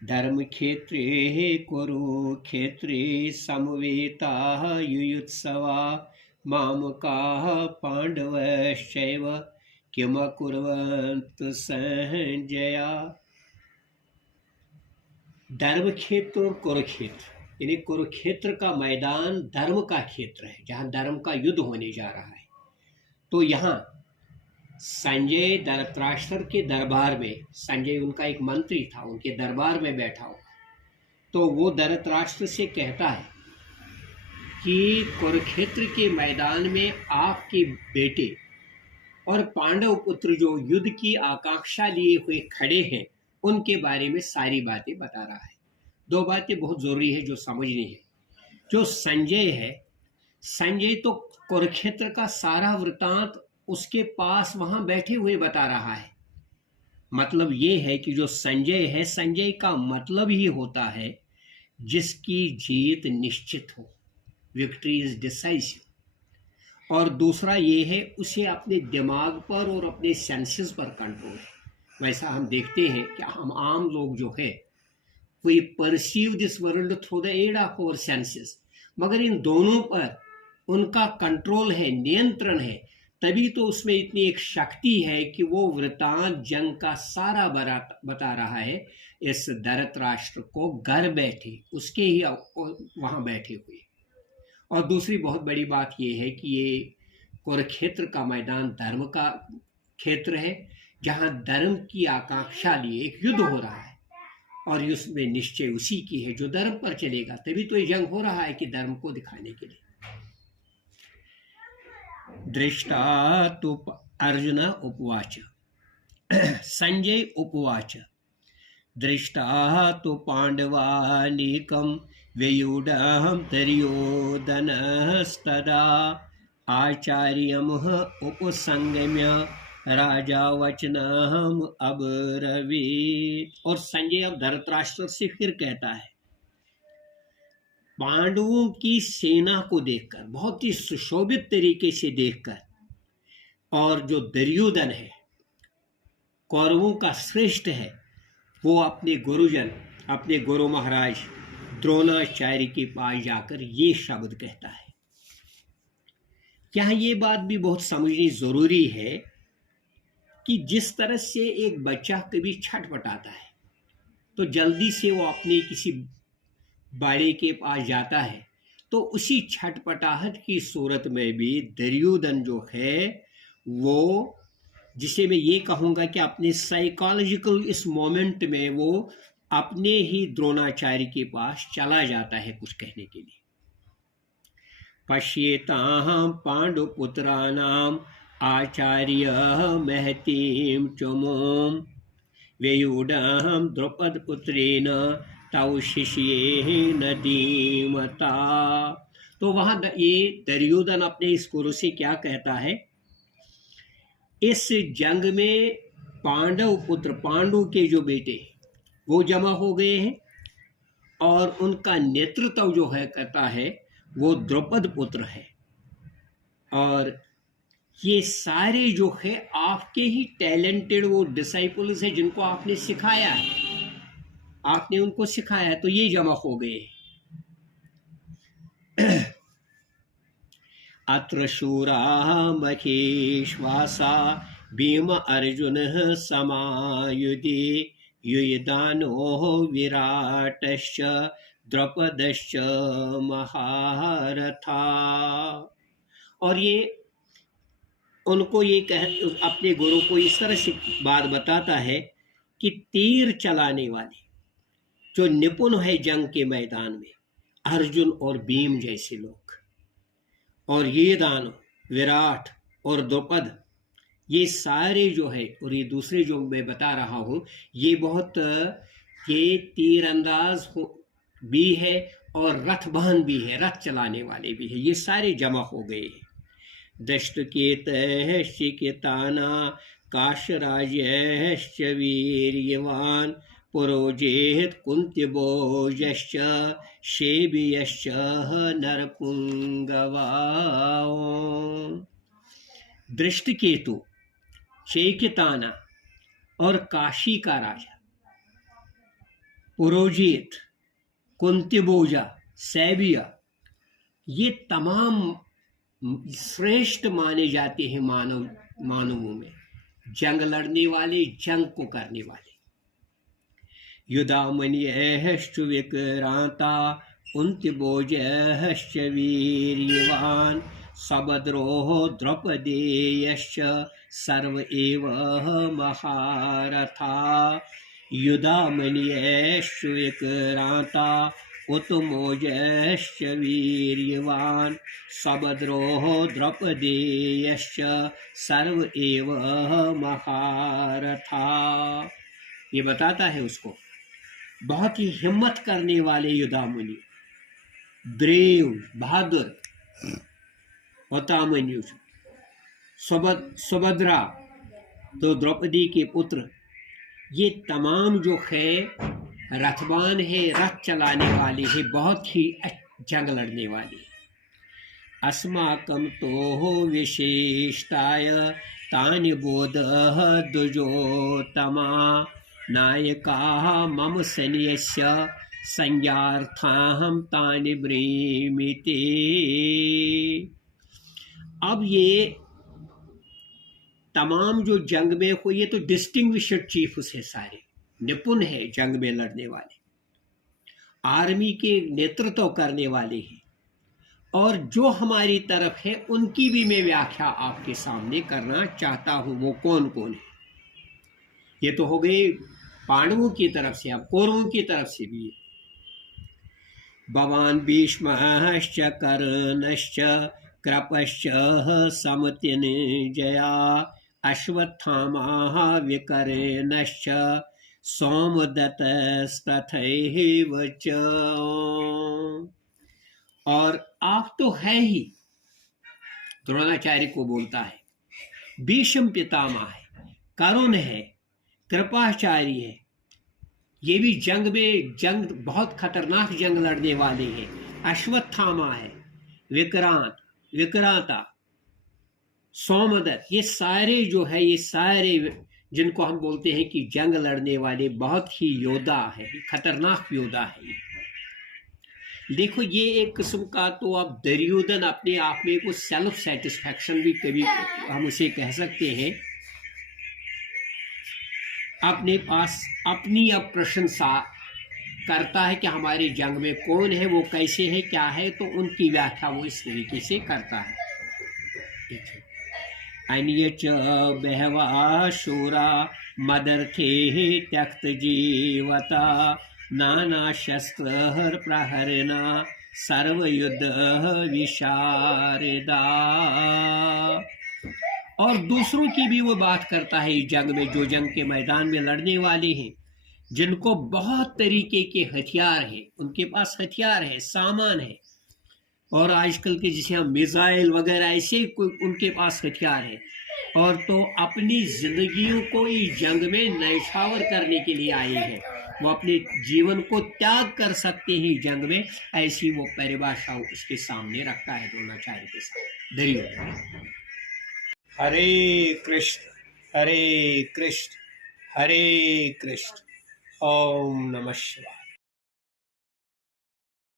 धर्म क्षेत्रे कुरुक्षेत्रे समवेताः युयुत्सवा मामकाः पांडवश्चैव किमकुर्वन्तु संजया। धर्म क्षेत्र और कुरुक्षेत्र, यानी कुरुक्षेत्र का मैदान धर्म का क्षेत्र है जहाँ धर्म का युद्ध होने जा रहा है। तो यहाँ संजय धृतराष्ट्र के दरबार में, संजय उनका एक मंत्री था, उनके दरबार में बैठा हुआ, तो वो धृतराष्ट्र से कहता है कि कुरुक्षेत्र के मैदान में आपके बेटे और पांडव पुत्र जो युद्ध की आकांक्षा लिए हुए खड़े हैं उनके बारे में सारी बातें बता रहा है। दो बातें बहुत जरूरी है जो समझनी है। जो संजय है, संजय तो कुरुक्षेत्र का सारा वृतांत उसके पास वहां बैठे हुए बता रहा है। मतलब ये है कि जो संजय है, संजय का मतलब ही होता है जिसकी जीत निश्चित हो, विक्ट्री इज डिसाइसिव। और दूसरा ये है उसे अपने दिमाग पर और अपने सेंसेस पर कंट्रोल है। वैसा हम देखते हैं कि हम आम लोग जो है we perceive this world through the aid of our senses, मगर इन दोनों पर उनका कंट्रोल है, नियंत्रण है। तभी तो उसमें इतनी एक शक्ति है कि वो वृतांत जंग का सारा बता रहा है इस धृतराष्ट्र को घर बैठे, उसके ही वहां बैठे हुए। और दूसरी बहुत बड़ी बात यह है कि ये कुरुक्षेत्र का मैदान धर्म का क्षेत्र है जहां धर्म की आकांक्षा लिए एक युद्ध हो रहा है और उसमें निश्चय उसी की है जो धर्म पर चलेगा। तभी तो ये जंग हो रहा है कि धर्म को दिखाने के लिए। दृष्टा तो अर्जुन उपवाच संजय उपवाच दृष्टा तो पांडवानीकं व्यूढं दुर्योधनस्तदा आचार्यमुह उपसंगम्य राजा वचनम अब्रवीत। और संजय अब धृतराष्ट्र से फिर कहता है, पांडवों की सेना को देखकर, बहुत ही सुशोभित तरीके से देखकर, और जो दुर्योधन है कौरवों का श्रेष्ठ है, वो अपने गुरुजन, अपने गुरु महाराज द्रोणाचार्य के पास जाकर ये शब्द कहता है। यहाँ ये बात भी बहुत समझनी जरूरी है कि जिस तरह से एक बच्चा कभी छटपटाता है तो जल्दी से वो अपने किसी बड़े के पास जाता है, तो उसी छटपटाहट की सूरत में भी दुर्योधन जो है वो, जिसे मैं ये कहूँगा कि अपने साइकोलॉजिकल इस मोमेंट में वो अपने ही द्रोणाचार्य के पास चला जाता है कुछ कहने के लिए। पश्येतां पांडुपुत्राणाम आचार्य महतीं चमों व्यूढं द्रौपदपुत्रेण तौ शिष्येन धीमता। तो वहां ये दुर्योधन अपने इस गुरु से क्या कहता है, इस जंग में पांडव पुत्र, पांडु के जो बेटे वो जमा हो गए हैं और उनका नेतृत्व जो है करता है वो द्रौपद पुत्र है। और ये सारे जो है आपके ही टैलेंटेड वो डिसाइपल्स हैं जिनको आपने सिखाया है, आपने उनको सिखाया है, तो ये जमा हो गए। अत्र शूरा महेश्वासा भीम अर्जुन समायुधि युयुधानो विराटश्च द्रौपदश्च महारथा। और ये उनको ये अपने गुरु को इस तरह से बात बताता है कि तीर चलाने वाले जो निपुण है जंग के मैदान में, अर्जुन और भीम जैसे लोग, और ये दानव विराट और द्रौपद, ये सारे जो है, और ये दूसरे जो मैं बता रहा हूँ ये बहुत ये तीरंदाज भी है और रथ बहन भी है, रथ चलाने वाले भी है, ये सारे जमा हो गए हैं। दष्टकेतः शिकेताना काशराजश्च वीर्यवान् पुरोजेत कुंत्यभोजश्च शेबियश्च नरपुंगवा। दृष्टकेतु, शेकिताना और काशी का राजा, पुरोजित, कुंतिभोजा, सैबिया, ये तमाम श्रेष्ठ माने जाते हैं मानवों में, जंग लड़ने वाले, जंग को करने वाले। युधामन्यश्च विक्रांता कुंतिभोजश्च वीर्यवान् सबद्रोः द्रौपदेयश्च सर्व एव महारथा। युधामन्यश्च विक्रांता कुंतिभोजश्च वीर्यवान् सबद्रोः द्रौपदेयश्च सर्व एव महारथा। ये बताता है उसको, बहुत ही हिम्मत करने वाले युधामन्यु, ब्रेव, बहादुर, होतामन्यु, सुभद्रा तो द्रौपदी के पुत्र, ये तमाम जो है रथवान है, रथ चलाने वाले हैं, बहुत ही जंग लड़ने वाले। अस्माकं तो विशेषताय तानि बोधः द्विजोत्तमा नायकाः मम सैन्यस्य संज्ञार्थाहं तानि ब्रीमि ते। अब ये तमाम जो जंग में हो, ये तो डिस्टिंग्विश्ड चीफ्स है, सारे निपुण है जंग में लड़ने वाले, आर्मी के नेतृत्व करने वाले हैं, और जो हमारी तरफ है उनकी भी मैं व्याख्या आपके सामने करना चाहता हूं। वो कौन कौन है? ये तो हो गई पांडवों की तरफ से, अब कौरवों की तरफ से भी। भवान् भीष्मश्च कर्णश्च कृपश्च समतिनजया अश्वत्थामा विकर्णश्च सोमदत्तस्तथैव च। और आप तो है ही, द्रोणाचार्य को बोलता है, भीष्म पितामह है, करुण है, कृपाचार्य है, ये भी जंग बहुत खतरनाक जंग लड़ने वाले हैं। अश्वत्थामा है, विक्रांता, सोमदत्त, ये सारे जो है, ये सारे जिनको हम बोलते हैं कि जंग लड़ने वाले बहुत ही योद्धा है, खतरनाक योद्धा है। देखो, ये एक किस्म का तो अब दुर्योधन अपने आप में कुछ सेल्फ सेटिस्फैक्शन भी कभी हम उसे कह सकते हैं, अपने पास अपनी अब प्रशंसा करता है कि हमारे जंग में कौन है, वो कैसे है, क्या है, तो उनकी व्याख्या वो इस तरीके से करता है। अन्य च बहवा शूरा मदर्थे त्यक्त जीवता नाना शस्त्र प्रहरना सर्वयुद्ध विशारदा। और दूसरों की भी वो बात करता है जंग में, जो जंग के मैदान में लड़ने वाले हैं, जिनको बहुत तरीके के हथियार हैं, उनके पास हथियार है, सामान है, और आजकल के जिसे हम मिसाइल वगैरह ऐसे उनके पास हथियार है, और तो अपनी जिंदगियों को इस जंग में न्यौछावर करने के लिए आए हैं। वो अपने जीवन को त्याग कर सकते हैं जंग में, ऐसी वो परिभाषा उसके सामने रखता है द्रोणाचार्य के साथ। दुर्योधन। हरे कृष्ण हरे कृष्ण हरे कृष्ण, ओम नमः शिवाय।